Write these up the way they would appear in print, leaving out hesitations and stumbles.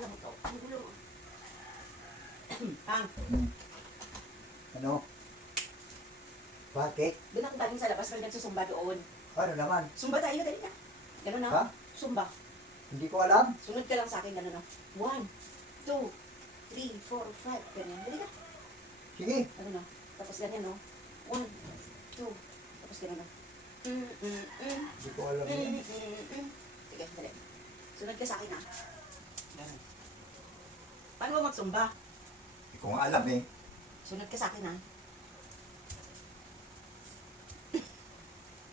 Alam mo to. Ang gulo mo. Pang, Ano? Bakit? doon ako galing sa labas. May nagsusumba doon. Ano naman? Sumba tayo, dali na. Gano'n na. Ha? Sumba. Hindi ko alam. Sunod ka lang sa akin, gano'n na. 1, 2, 3, 4, 5. Ganyan. Dali na. Sige. Ano na. Tapos ganyan, no? 1, 2. Tapos ganyan na. Hindi ko alam yan. Sige, dali. Sunod ka sa akin, ha? Ganun. Paano mo magsumba? Hindi ko nga alam eh. Sunod ka sa akin, ha?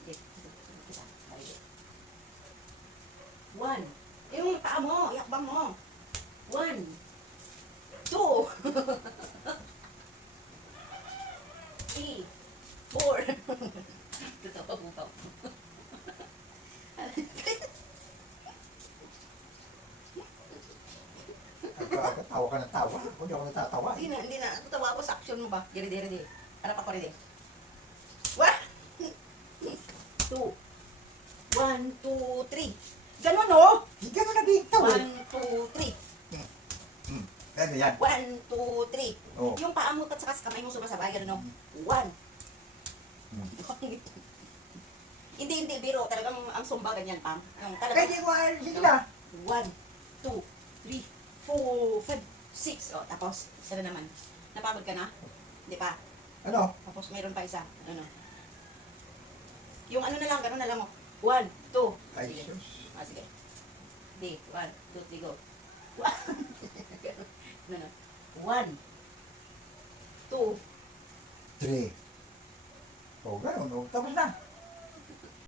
Okay. Sunod ka sa akin. Dali. 1. Yung paa mo, iakbang mo. 1, 2, 3, 4. Totoo po pa. Tawa ka ng tawa. Hindi ako natatawa. Hindi na, hindi na. Tatawa ako sa action mo ba? Diri, diri, diri. Harap ako rin. 1, 2, 1, 2, 3. Ganun, no? Hindi ka na dito eh. 1, 2, 3. Ano yan? 1, 2, 3. Oo. Yung paa mo at saka kamay mo sumasabay, ganun, no? 1. Hindi, hindi, biro. Talagang ang sumba ganyan, pam. Yung Kaya talagang hindi ko alam. Sige na. 1, 2, 3, 4, 5, 6. O, tapos, isa na naman. Napagod ka na? Hindi pa. Ano? Tapos, mayroon pa isa. Ano? Yung ano na lang, gano'n na lang mo. 1, 2. Ay, Sige. sus. Ah, sige. Hindi, 1, 2, 3, go. 1, 1, 2, 3. O, ganun. O, tapos na.